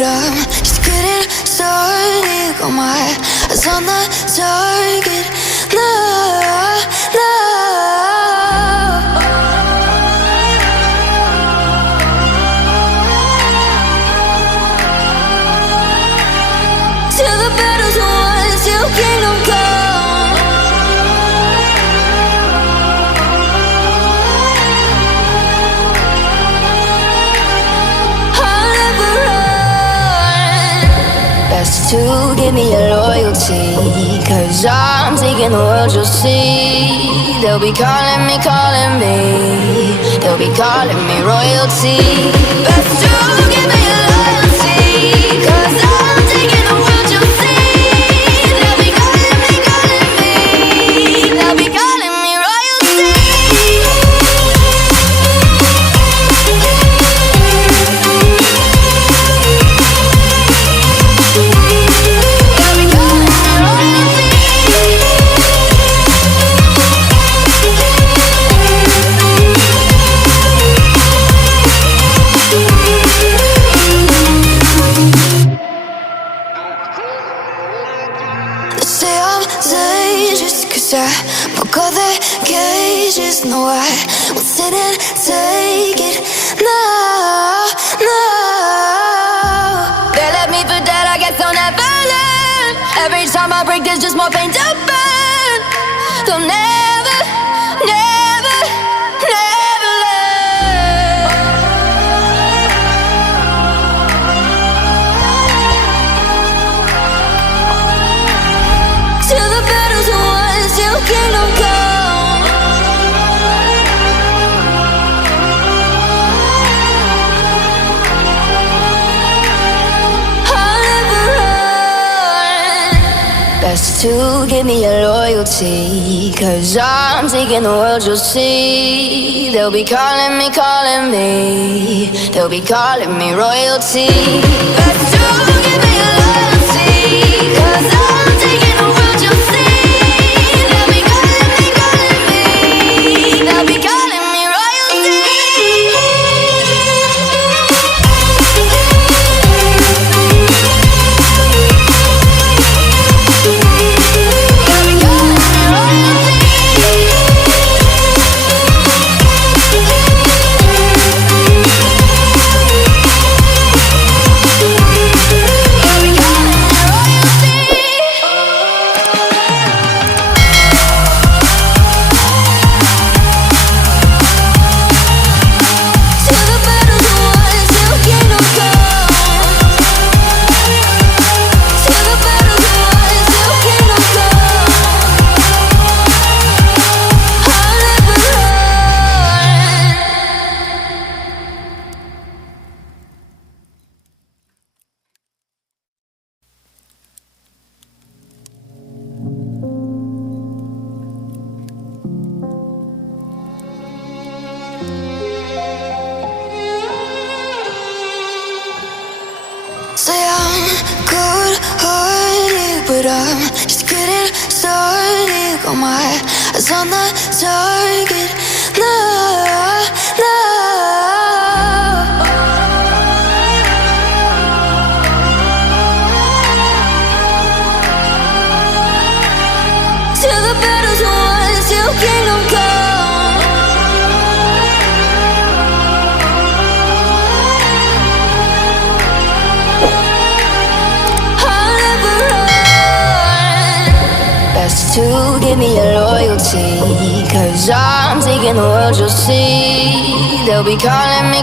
but I'm just getting started. Got my eyes on the target. No, no. Till the battle's won, till kingdom come. I'll never run. Best to give me your loyalty, 'cause I'm taking the world, you'll see. They'll be calling me, they'll be calling me royalty. Best to give me your loyalty, 'cause I'm taking the world, you'll see. They'll be calling me, they'll be calling me royalty. They'll be calling me royalty. They say I'm dangerous 'cause I broke all their cages. No, I won't sit and take it. No, no. They left me for dead, I guess I'll never learn. Every time I break, there's just more pain to burn. They'll never, never, never learn. Till the battle's won, till kingdom come. I'll never run. Best to give me your loyalty, 'cause I'm taking the world, you'll see. They'll be calling me, they'll be calling me royalty. Best to give me your loyalty, 'cause I'm taking the world, you'll see. They'll be calling me, they'll be calling me royalty. They'll be calling me royalty. They'll be calling me royalty. Till the battle's won, till kingdom come. Till the battle's won, till kingdom come. I'll never run. Say I'm good-hearted, but I'm just getting started. Got my eyes on the target. No, no. Till the battle's won, till kingdom come. I'll never run. Best to give me your loyalty, 'cause I'm taking the world, you'll see. They'll be calling me,